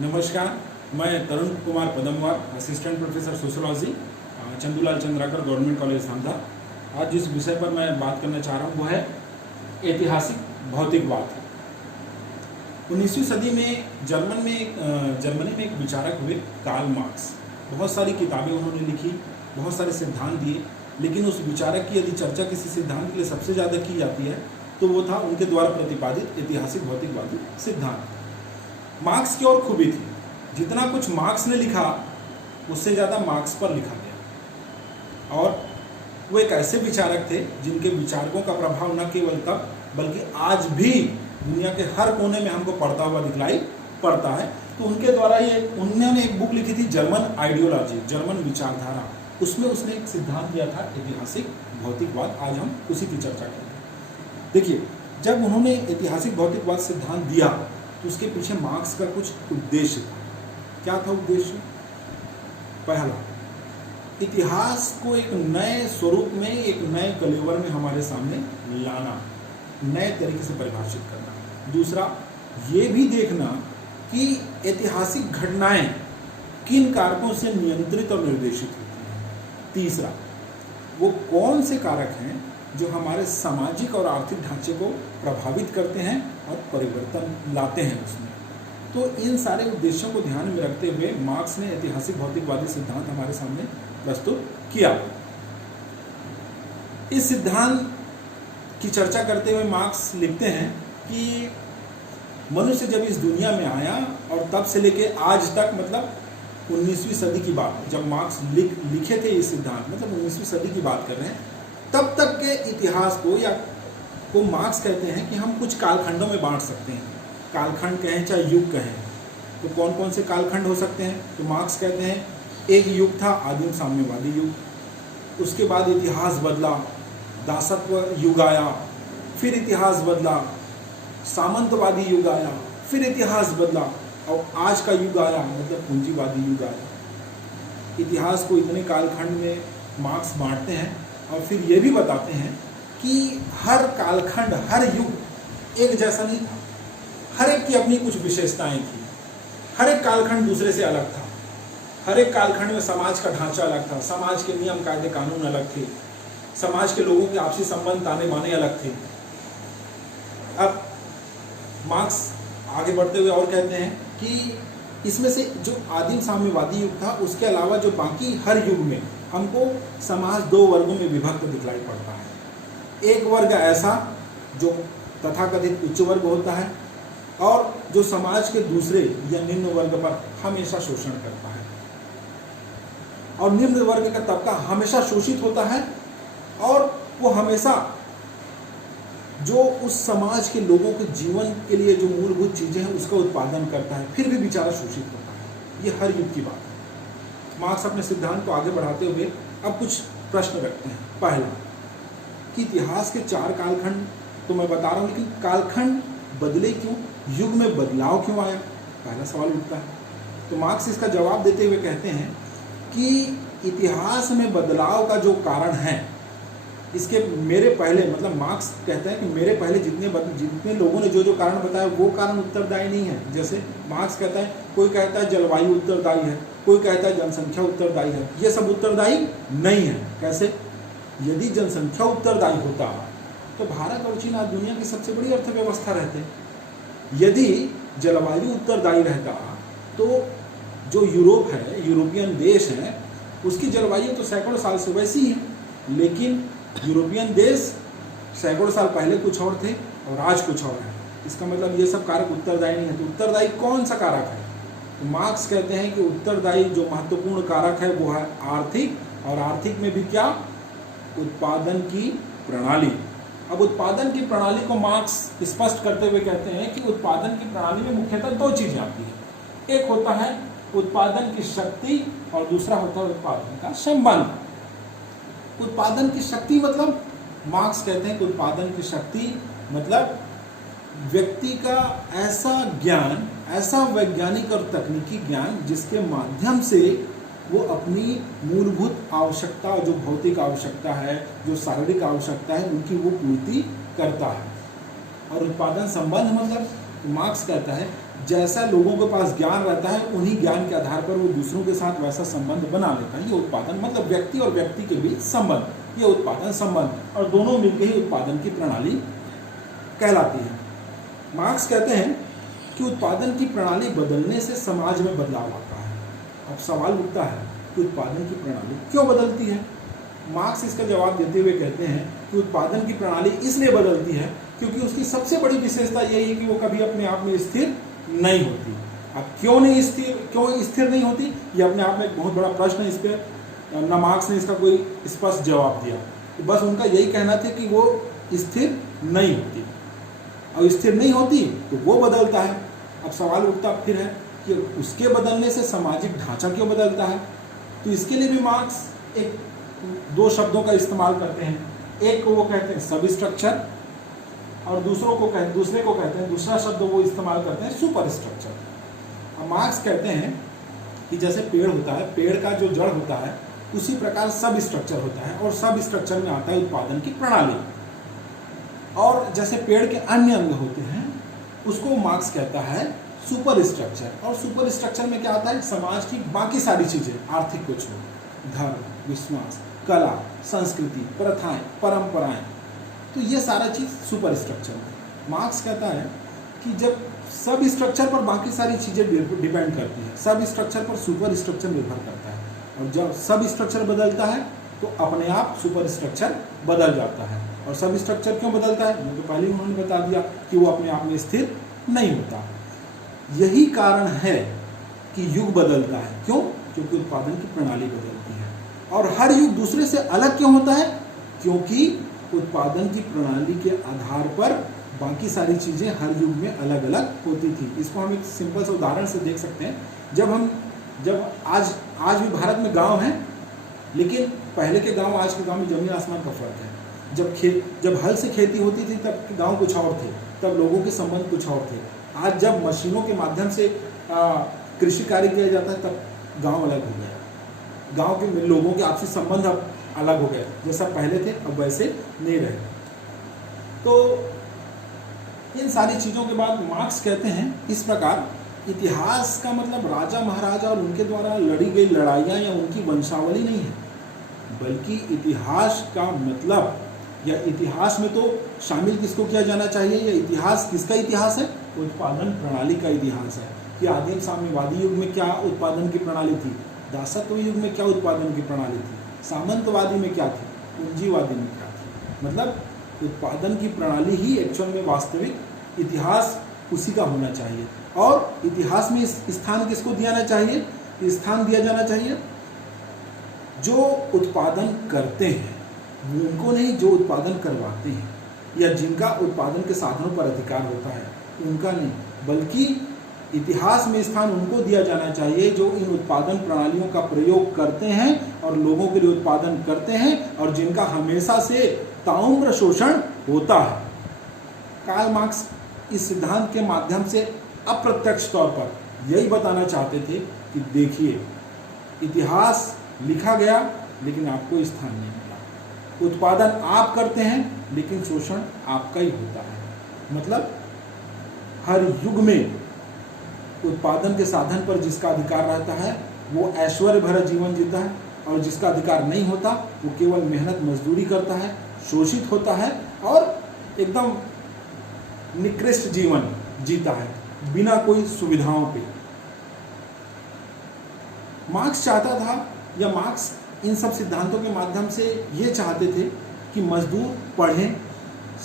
नमस्कार, मैं Tarun Kumar Padamwar, assistant professor sociology, Chandulal Chandrakar government college Dhamdha. आज जिस विषय पर मैं बात करना चाह रहा हूँ वो है ऐतिहासिक भौतिकवाद। 19वीं सदी में जर्मनी में एक विचारक हुए कार्ल मार्क्स। बहुत सारी किताबें उन्होंने लिखी, बहुत सारे सिद्धांत दिए, लेकिन उस विचारक की यदि चर्चा किसी सिद्धांत के लिए सबसे ज़्यादा की जाती है तो वो था उनके द्वारा प्रतिपादित ऐतिहासिक भौतिकवादी सिद्धांत। मार्क्स की और खूबी थी, जितना कुछ मार्क्स ने लिखा उससे ज़्यादा मार्क्स पर लिखा गया। और वो एक ऐसे विचारक थे जिनके विचारकों का प्रभाव न केवल तब बल्कि आज भी दुनिया के हर कोने में हमको पढ़ता हुआ दिखलाई पड़ता है। तो उनके द्वारा उन्होंने एक बुक लिखी थी, जर्मन आइडियोलॉजी, जर्मन विचारधारा। उसमें उसने एक सिद्धांत दिया था ऐतिहासिक भौतिकवाद। आज हम उसी की चर्चा करेंगे। देखिए, जब उन्होंने ऐतिहासिक भौतिकवाद सिद्धांत दिया तो उसके पीछे मार्क्स का कुछ उद्देश्य था। क्या था उद्देश्य? पहला, इतिहास को एक नए स्वरूप में, एक नए कलेवर में हमारे सामने लाना, नए तरीके से परिभाषित करना। दूसरा, ये भी देखना कि ऐतिहासिक घटनाएं किन कारकों से नियंत्रित और निर्देशित होती हैं। तीसरा, वो कौन से कारक हैं जो हमारे सामाजिक और आर्थिक ढांचे को प्रभावित करते हैं और परिवर्तन लाते हैं उसमें। तो इन सारे उद्देश्यों को ध्यान में रखते हुए मार्क्स ने ऐतिहासिक भौतिकवादी सिद्धांत हमारे सामने प्रस्तुत किया। इस सिद्धांत की चर्चा करते हुए मार्क्स लिखते हैं कि मनुष्य जब इस दुनिया में आया और तब से लेके आज तक, मतलब 19वीं सदी की बात, जब मार्क्स लिखे थे ये सिद्धांत, मतलब 19वीं सदी की बात कर रहे हैं, तब तक के इतिहास को मार्क्स कहते हैं कि हम कुछ कालखंडों में बांट सकते हैं। कालखंड कहें चाहे युग कहें, तो कौन कौन से कालखंड हो सकते हैं? तो मार्क्स कहते हैं एक युग था आदिम साम्यवादी युग, उसके बाद इतिहास बदला, दासत्व युग आया, फिर इतिहास बदला, सामंतवादी युग आया, फिर इतिहास बदला, और आज का युग आया, मतलब पूंजीवादी युग आया। इतिहास को इतने कालखंड में मार्क्स बांटते हैं और फिर ये भी बताते हैं कि हर कालखंड, हर युग एक जैसा नहीं था। हर एक की अपनी कुछ विशेषताएं थी। हर एक कालखंड दूसरे से अलग था। हर एक कालखंड में समाज का ढांचा अलग था, समाज के नियम कायदे कानून अलग थे, समाज के लोगों के आपसी संबंध ताने बाने अलग थे। अब मार्क्स आगे बढ़ते हुए और कहते हैं कि इसमें से जो आदिम साम्यवादी युग था, उसके अलावा जो बाकी हर युग में हमको समाज दो वर्गों में विभक्त दिखलाई पड़ता है। एक वर्ग ऐसा जो तथाकथित उच्च वर्ग होता है और जो समाज के दूसरे या निम्न वर्ग पर हमेशा शोषण करता है, और निम्न वर्ग का तबका हमेशा शोषित होता है और वो हमेशा जो उस समाज के लोगों के जीवन के लिए जो मूलभूत चीजें हैं उसका उत्पादन करता है, फिर भी बेचारा शोषित होता है। ये हर युग की बात है। मार्क्स अपने सिद्धांत को आगे बढ़ाते हुए अब कुछ प्रश्न रखते हैं। पहला, कि इतिहास के 4 कालखंड तो मैं बता रहा हूं, लेकिन कालखंड बदले क्यों, युग में बदलाव क्यों आया, पहला सवाल उठता है। तो मार्क्स इसका जवाब देते हुए कहते हैं कि इतिहास में बदलाव का जो कारण है, इसके मेरे पहले, मतलब मार्क्स कहते हैं कि मेरे पहले जितने लोगों ने जो कारण बताया वो कारण उत्तरदायी नहीं है। जैसे मार्क्स कहता है, कोई कहता है जलवायु उत्तरदायी है, कोई कहता है जनसंख्या उत्तरदायी है, ये सब उत्तरदायी नहीं है। कैसे? यदि जनसंख्या उत्तरदायी होता तो भारत और चीन आज दुनिया की सबसे बड़ी अर्थव्यवस्था रहते। यदि जलवायु उत्तरदायी रहता तो जो यूरोप है, यूरोपियन देश है, उसकी जलवायु तो सैकड़ों साल से वैसी है, लेकिन यूरोपियन देश सैकड़ों साल पहले कुछ और थे और आज कुछ और है। इसका मतलब ये सब कारक उत्तरदायी नहीं है। तो उत्तरदायी कौन सा कारक है? तो मार्क्स कहते हैं कि उत्तरदायी जो महत्वपूर्ण कारक है वो है आर्थिक, और आर्थिक में भी क्या? उत्पादन की प्रणाली। अब उत्पादन की प्रणाली को मार्क्स स्पष्ट करते हुए कहते हैं कि उत्पादन की प्रणाली में मुख्यतः 2 चीजें आती हैं। एक होता है उत्पादन की शक्ति और दूसरा होता है उत्पादन का संबंध। उत्पादन की शक्ति मतलब मार्क्स कहते हैं कि उत्पादन की शक्ति मतलब व्यक्ति का ऐसा ज्ञान, ऐसा वैज्ञानिक और तकनीकी ज्ञान जिसके माध्यम से वो अपनी मूलभूत आवश्यकता, जो भौतिक आवश्यकता है, जो शारीरिक आवश्यकता है, उनकी वो पूर्ति करता है। और उत्पादन संबंध मतलब मार्क्स कहता है जैसा लोगों के पास ज्ञान रहता है उन्हीं ज्ञान के आधार पर वो दूसरों के साथ वैसा संबंध बना लेता है। ये उत्पादन मतलब व्यक्ति और व्यक्ति के बीच संबंध, ये उत्पादन संबंध, और दोनों मिलकर ही उत्पादन की प्रणाली कहलाती है। मार्क्स कहते हैं कि उत्पादन की प्रणाली बदलने से समाज में बदलाव आता है। अब सवाल उठता है कि उत्पादन की प्रणाली क्यों बदलती है। मार्क्स इसका जवाब देते हुए कहते हैं कि उत्पादन की प्रणाली इसलिए बदलती है क्योंकि उसकी सबसे बड़ी विशेषता यही है कि वो कभी अपने आप में स्थिर नहीं होती। अब क्यों स्थिर नहीं होती, ये अपने आप में एक बहुत बड़ा प्रश्न है। इस पर न मार्क्स ने इसका कोई स्पष्ट जवाब दिया। तो बस उनका यही कहना था कि वो स्थिर नहीं होती, और स्थिर नहीं होती तो वो बदलता है। अब सवाल उठता फिर है कि उसके बदलने से सामाजिक ढांचा क्यों बदलता है। तो इसके लिए भी मार्क्स एक दो शब्दों का इस्तेमाल करते हैं। एक को वो कहते हैं सब स्ट्रक्चर, और दूसरे को कहते हैं, दूसरा शब्द वो इस्तेमाल करते हैं सुपर स्ट्रक्चर। अब मार्क्स कहते हैं कि जैसे पेड़ होता है, पेड़ का जो जड़ होता है उसी प्रकार सब स्ट्रक्चर होता है, और सब स्ट्रक्चर में आता है उत्पादन की प्रणाली। और जैसे पेड़ के अन्य अंग होते हैं उसको मार्क्स कहता है सुपर स्ट्रक्चर। और सुपर स्ट्रक्चर में क्या आता है, समाज की बाकी सारी चीजें, आर्थिक कुछ हो, धर्म, विश्वास, कला, संस्कृति, प्रथाएं, परंपराएं, तो ये सारा चीज सुपर स्ट्रक्चर है। मार्क्स कहता है कि जब सब स्ट्रक्चर पर बाकी सारी चीजें डिपेंड करती हैं, सब स्ट्रक्चर पर सुपर स्ट्रक्चर निर्भर करता है, और जब सब स्ट्रक्चर बदलता है तो अपने आप सुपर स्ट्रक्चर बदल जाता है। और सब स्ट्रक्चर क्यों बदलता है, तो पहले उन्होंने बता दिया कि वो अपने आप में स्थिर नहीं होता। यही कारण है कि युग बदलता है। क्यों? क्योंकि उत्पादन की प्रणाली बदलती है। और हर युग दूसरे से अलग क्यों होता है? क्योंकि उत्पादन की प्रणाली के आधार पर बाकी सारी चीजें हर युग में अलग अलग होती थी। इसको हम एक सिंपल से उदाहरण से देख सकते हैं। जब आज भी भारत में गांव हैं, लेकिन पहले के गांव आज के गांव में जमीन आसमान का फर्क है। जब हल से खेती होती थी तब गांव कुछ और थे, तब लोगों के संबंध कुछ और थे। आज जब मशीनों के माध्यम से कृषि कार्य किया जाता है तब गांव अलग हो गया। गांव के लोगों के आपसी संबंध अब अलग हो गए, जैसा पहले थे अब वैसे नहीं रहे। तो इन सारी चीजों के बाद मार्क्स कहते हैं इस प्रकार, इतिहास का मतलब राजा महाराजा और उनके द्वारा लड़ी गई लड़ाइयाँ या उनकी वंशावली नहीं है, बल्कि इतिहास का मतलब, या इतिहास में तो शामिल किसको किया जाना चाहिए, या इतिहास किसका इतिहास है? उत्पादन प्रणाली का इतिहास है। कि आदिम साम्यवादी युग में क्या उत्पादन की प्रणाली थी, दासत्व युग में क्या उत्पादन की प्रणाली थी, सामंतवादी में क्या थी, पूंजीवादी में क्या थी। मतलब उत्पादन की प्रणाली ही एक्चुअल में वास्तविक इतिहास उसी का होना चाहिए। और इतिहास में स्थान किसको दिया चाहिए? स्थान दिया जाना चाहिए जो उत्पादन करते हैं, उनको नहीं जो उत्पादन करवाते हैं, या जिनका उत्पादन के साधनों पर अधिकार होता है उनका नहीं, बल्कि इतिहास में स्थान उनको दिया जाना चाहिए जो इन उत्पादन प्रणालियों का प्रयोग करते हैं और लोगों के लिए उत्पादन करते हैं, और जिनका हमेशा से ताउम्र शोषण होता है। कार्ल मार्क्स इस सिद्धांत के माध्यम से अप्रत्यक्ष तौर पर यही बताना चाहते थे कि देखिए, इतिहास लिखा गया लेकिन आपको स्थान नहीं मिला। उत्पादन आप करते हैं लेकिन शोषण आपका ही होता है। मतलब हर युग में उत्पादन के साधन पर जिसका अधिकार रहता है वो ऐश्वर्य भरा जीवन जीता है, और जिसका अधिकार नहीं होता वो केवल मेहनत मजदूरी करता है, शोषित होता है और एकदम निकृष्ट जीवन जीता है बिना कोई सुविधाओं के। मार्क्स चाहता था, या मार्क्स इन सब सिद्धांतों के माध्यम से ये चाहते थे कि मजदूर पढ़ें,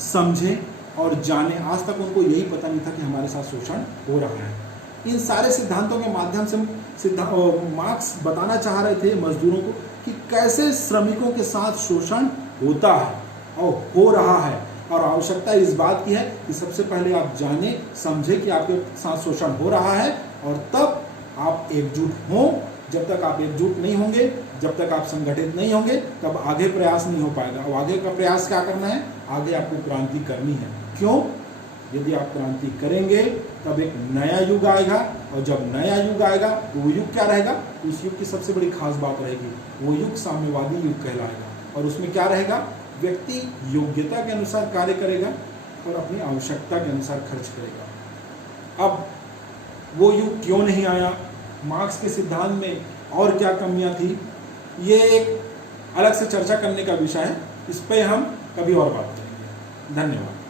समझें और जानें। आज तक उनको यही पता नहीं था कि हमारे साथ शोषण हो रहा है। इन सारे सिद्धांतों के माध्यम से मार्क्स बताना चाह रहे थे मजदूरों को कि कैसे श्रमिकों के साथ शोषण होता है और हो रहा है, और आवश्यकता इस बात की है कि सबसे पहले आप जाने समझे कि आपके साथ शोषण हो रहा है, और तब आप एकजुट हों। जब तक आप एकजुट नहीं होंगे, जब तक आप संगठित नहीं होंगे, तब आगे प्रयास नहीं हो पाएगा। और आगे का प्रयास क्या करना है? आगे आपको क्रांति करनी है। क्यों? यदि आप क्रांति करेंगे तब एक नया युग आएगा, और जब नया युग आएगा तो वो युग क्या रहेगा? उस युग की सबसे बड़ी खास बात रहेगी, वो युग साम्यवादी युग कहलाएगा। और उसमें क्या रहेगा? व्यक्ति योग्यता के अनुसार कार्य करेगा और अपनी आवश्यकता के अनुसार खर्च करेगा। अब वो युग क्यों नहीं आया, मार्क्स के सिद्धांत में और क्या कमियां थी, ये एक अलग से चर्चा करने का विषय है। इस पर हम कभी और बात करेंगे। धन्यवाद।